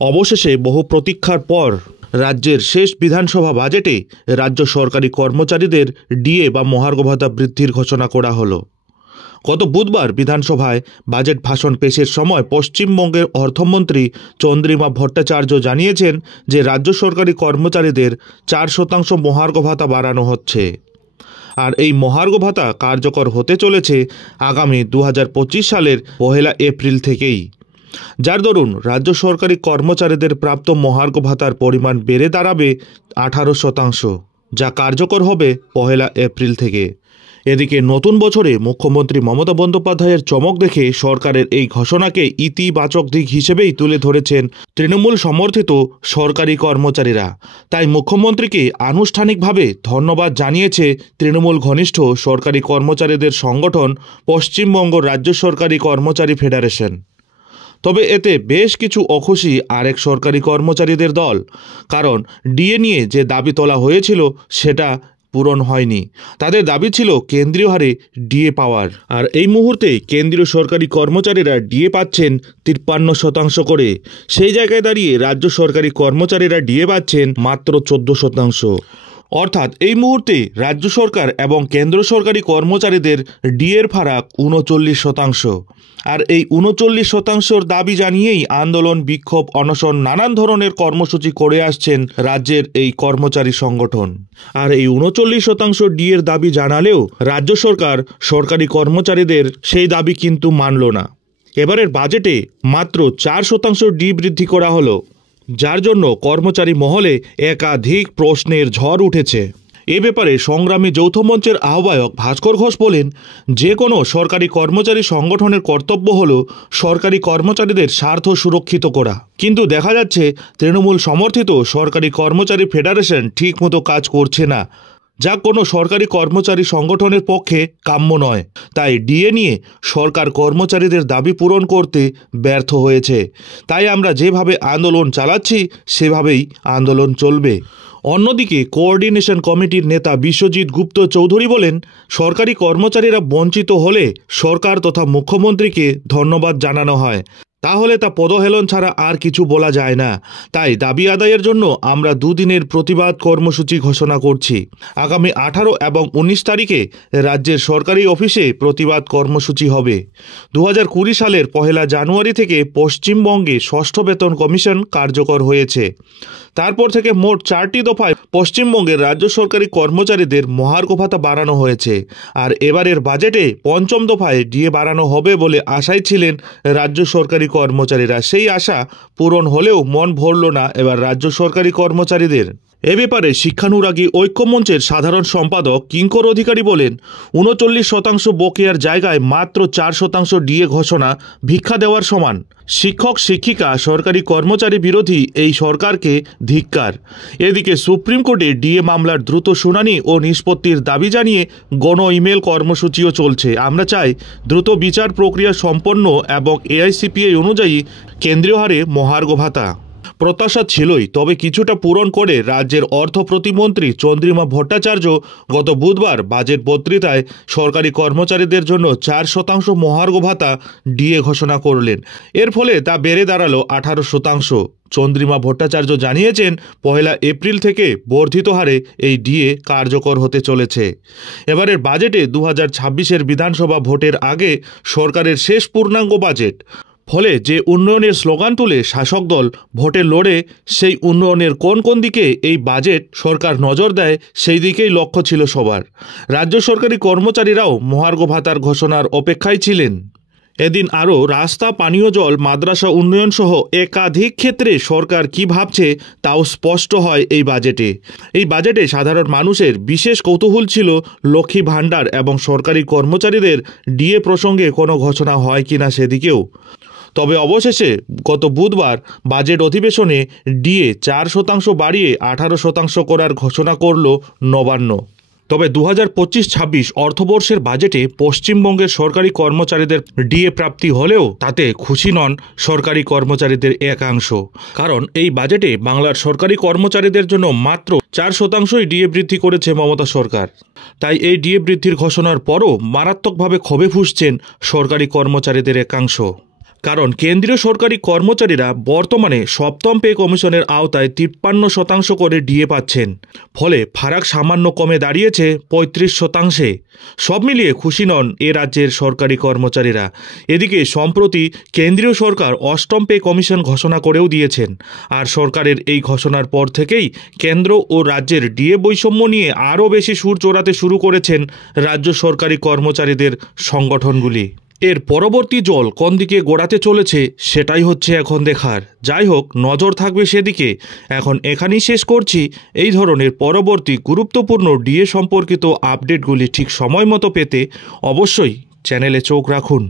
অবশেষে বহু প্রতীক্ষার পর রাজ্যের শেষ বিধানসভা বাজেটে রাজ্য সরকারি কর্মচারীদের ডিএ বা মহার্ঘ ভাতা বৃদ্ধির ঘোষণা করা হলো। গত বুধবার বিধানসভায় বাজেট ভাষণ পেশের সময় পশ্চিমবঙ্গের অর্থমন্ত্রী চন্দ্রিমা ভট্টাচার্য জানিয়েছেন যে রাজ্য সরকারি কর্মচারীদের 4% মহার্ঘ ভাতা বাড়ানো হচ্ছে। আর এই মহার্ঘ ভাতা কার্যকর হতে চলেছে আগামী 2025 সালের 1 এপ্রিল থেকেই, যার দরুন রাজ্য সরকারি কর্মচারীদের প্রাপ্ত মহার্ঘ ভাতার পরিমাণ বেড়ে দাঁড়াবে 18%, যা কার্যকর হবে 1 এপ্রিল থেকে। এদিকে নতুন বছরে মুখ্যমন্ত্রী মমতা বন্দ্যোপাধ্যায়ের চমক দেখে সরকারের এই ঘোষণাকে ইতিবাচক দিক হিসেবেই তুলে ধরেছেন তৃণমূল সমর্থিত সরকারি কর্মচারীরা। তাই মুখ্যমন্ত্রীকে আনুষ্ঠানিকভাবে ধন্যবাদ জানিয়েছে তৃণমূল ঘনিষ্ঠ সরকারি কর্মচারীদের সংগঠন পশ্চিমবঙ্গ রাজ্য সরকারি কর্মচারী ফেডারেশন। তবে এতে বেশ কিছু অখুশি আরেক সরকারি কর্মচারীদের দল, কারণ ডিএ নিয়ে যে দাবি তোলা হয়েছিল সেটা পূরণ হয়নি। তাদের দাবি ছিল কেন্দ্রীয় হারে ডিএ পাওয়ার, আর এই মুহূর্তে কেন্দ্রীয় সরকারি কর্মচারীরা ডিএ পাচ্ছেন 53% করে। সেই জায়গায় দাঁড়িয়ে রাজ্য সরকারি কর্মচারীরা ডিএ পাচ্ছেন মাত্র 14%। অর্থাৎ এই মুহূর্তে রাজ্য সরকার এবং কেন্দ্র সরকারি কর্মচারীদের ডিএর ফারাক 39%। আর এই 39%র দাবি জানিয়েই আন্দোলন, বিক্ষোভ, অনশন, নানান ধরনের কর্মসূচি করে আসছেন রাজ্যের এই কর্মচারী সংগঠন। আর এই 39% ডিএর দাবি জানালেও রাজ্য সরকার সরকারি কর্মচারীদের সেই দাবি কিন্তু মানল না। এবারের বাজেটে মাত্র 4% ডি বৃদ্ধি করা হলো, যার জন্য কর্মচারী মহলে একাধিক প্রশ্নের ঝড় উঠেছে। এ ব্যাপারে সংগ্রামী যৌথ মঞ্চের আহ্বায়ক ভাস্কর ঘোষ বলেন, যে কোনো সরকারি কর্মচারী সংগঠনের কর্তব্য হল সরকারি কর্মচারীদের স্বার্থ সুরক্ষিত করা, কিন্তু দেখা যাচ্ছে তৃণমূল সমর্থিত সরকারি কর্মচারী ফেডারেশন ঠিকমতো কাজ করছে না, যা কোনো সরকারি কর্মচারী সংগঠনের পক্ষে কাম্য নয়। তাই ডিএ নিয়ে সরকার কর্মচারীদের দাবি পূরণ করতে ব্যর্থ হয়েছে। তাই আমরা যেভাবে আন্দোলন চালাচ্ছি সেভাবেই আন্দোলন চলবে। অন্যদিকে কোঅর্ডিনেশন কমিটির নেতা বিশ্বজিৎ গুপ্ত চৌধুরী বলেন, সরকারি কর্মচারীরা বঞ্চিত হলে সরকার তথা মুখ্যমন্ত্রীকে ধন্যবাদ জানানো হয়, তাহলে তা পদহেলন ছাড়া আর কিছু বলা যায় না। তাই দাবি আদায়ের জন্য আমরা 2 দিনের প্রতিবাদ কর্মসূচি ঘোষণা করছি। আগামী 18 এবং 19 তারিখে রাজ্যের সরকারি অফিসে প্রতিবাদ কর্মসূচি হবে। 2020 সালের 1 জানুয়ারি থেকে পশ্চিমবঙ্গে 6ষ্ঠ বেতন কমিশন কার্যকর হয়েছে। তারপর থেকে মোট 4টি দফায় পশ্চিমবঙ্গের রাজ্য সরকারি কর্মচারীদের মহার্ঘ ভাতা বাড়ানো হয়েছে। আর এবারের বাজেটে 5ম দফায় ডিএ বাড়ানো হবে বলে আশায় ছিলেন রাজ্য সরকারি কর্মচারীরা। সেই আশা পূরণ হলেও মন ভরল না এবার রাজ্য সরকারি কর্মচারীদের। এ ব্যাপারে শিক্ষানুরাগী ঐক্যমঞ্চের সাধারণ সম্পাদক কিঙ্কর অধিকারী বলেন, 39% বকেয়ার জায়গায় মাত্র 4% ডিএ ঘোষণা ভিক্ষা দেওয়ার সমান। শিক্ষক শিক্ষিকা সরকারি কর্মচারী বিরোধী এই সরকারকে ধিক্কার। এদিকে সুপ্রিম কোর্টে ডিএ মামলার দ্রুত শুনানি ও নিষ্পত্তির দাবি জানিয়ে গণ ইমেল কর্মসূচিও চলছে। আমরা চাই দ্রুত বিচার প্রক্রিয়া সম্পন্ন এবং এআইসিপিআই অনুযায়ী কেন্দ্রীয় হারে মহার্ঘ ভাতা। প্রত্যাশা ছিলই, তবে কিছুটা পূরণ করে রাজ্যের অর্থ প্রতিমন্ত্রী চন্দ্রিমা ভট্টাচার্য গত বুধবার বাজেট বক্তৃতায় সরকারি কর্মচারীদের জন্য 4% মহার্ঘ ভাতা ডিএ ঘোষণা করলেন। এর ফলে তা বেড়ে দাঁড়ালো 18%। চন্দ্রিমা ভট্টাচার্য জানিয়েছেন, 1 এপ্রিল থেকে বর্ধিত হারে এই ডিএ কার্যকর হতে চলেছে। এবারের বাজেটে 2026-এর বিধানসভা ভোটের আগে সরকারের শেষ পূর্ণাঙ্গ বাজেট। ফলে যে উন্নয়নের স্লোগান তুলে শাসক দল ভোটে লড়ে, সেই উন্নয়নের কোন কোন দিকে এই বাজেট সরকার নজর দেয় সেই দিকেই লক্ষ্য ছিল সবার। রাজ্য সরকারি কর্মচারীরাও মহার্ঘ ভাতার ঘোষণার অপেক্ষায় ছিলেন। এদিন আরও রাস্তা, পানীয় জল, মাদ্রাসা উন্নয়ন সহ একাধিক ক্ষেত্রে সরকার কি ভাবছে তাও স্পষ্ট হয় এই বাজেটে। এই বাজেটে সাধারণ মানুষের বিশেষ কৌতূহল ছিল লক্ষ্মী ভাণ্ডার এবং সরকারি কর্মচারীদের ডিএ প্রসঙ্গে কোনো ঘোষণা হয় কিনা সেদিকেও। তবে অবশেষে গত বুধবার বাজেট অধিবেশনে ডিএ 4% বাড়িয়ে 18% করার ঘোষণা করল নবান্ন। তবে 2025-26 অর্থবর্ষের বাজেটে পশ্চিমবঙ্গের সরকারি কর্মচারীদের ডিএ প্রাপ্তি হলেও তাতে খুশি নন সরকারি কর্মচারীদের একাংশ। কারণ এই বাজেটে বাংলার সরকারি কর্মচারীদের জন্য মাত্র 4%ই ডিএ বৃদ্ধি করেছে মমতা সরকার। তাই এই ডিএ বৃদ্ধির ঘোষণার পরও মারাত্মকভাবে ক্ষোভে ফুঁসছেন সরকারি কর্মচারীদের একাংশ। কারণ কেন্দ্রীয় সরকারি কর্মচারীরা বর্তমানে সপ্তম পে কমিশনের আওতায় 53% করে ডিএ পাচ্ছেন, ফলে ফারাক সামান্য কমে দাঁড়িয়েছে 35%। সব মিলিয়ে খুশি নন এ রাজ্যের সরকারি কর্মচারীরা। এদিকে সম্প্রতি কেন্দ্রীয় সরকার অষ্টম পে কমিশন ঘোষণা করেও দিয়েছেন। আর সরকারের এই ঘোষণার পর থেকেই কেন্দ্র ও রাজ্যের ডিএ বৈষম্য নিয়ে আরও বেশি সুর চড়াতে শুরু করেছেন রাজ্য সরকারি কর্মচারীদের সংগঠনগুলি। এর পরবর্তী জল কোন দিকে গড়াতে চলেছে সেটাই হচ্ছে এখন দেখার। যাই হোক, নজর থাকবে সেদিকে। এখন এখানেই শেষ করছি। এই ধরনের পরবর্তী গুরুত্বপূর্ণ ডিএ সম্পর্কিত আপডেটগুলি ঠিক সময় মতো পেতে অবশ্যই চ্যানেলে চোখ রাখুন।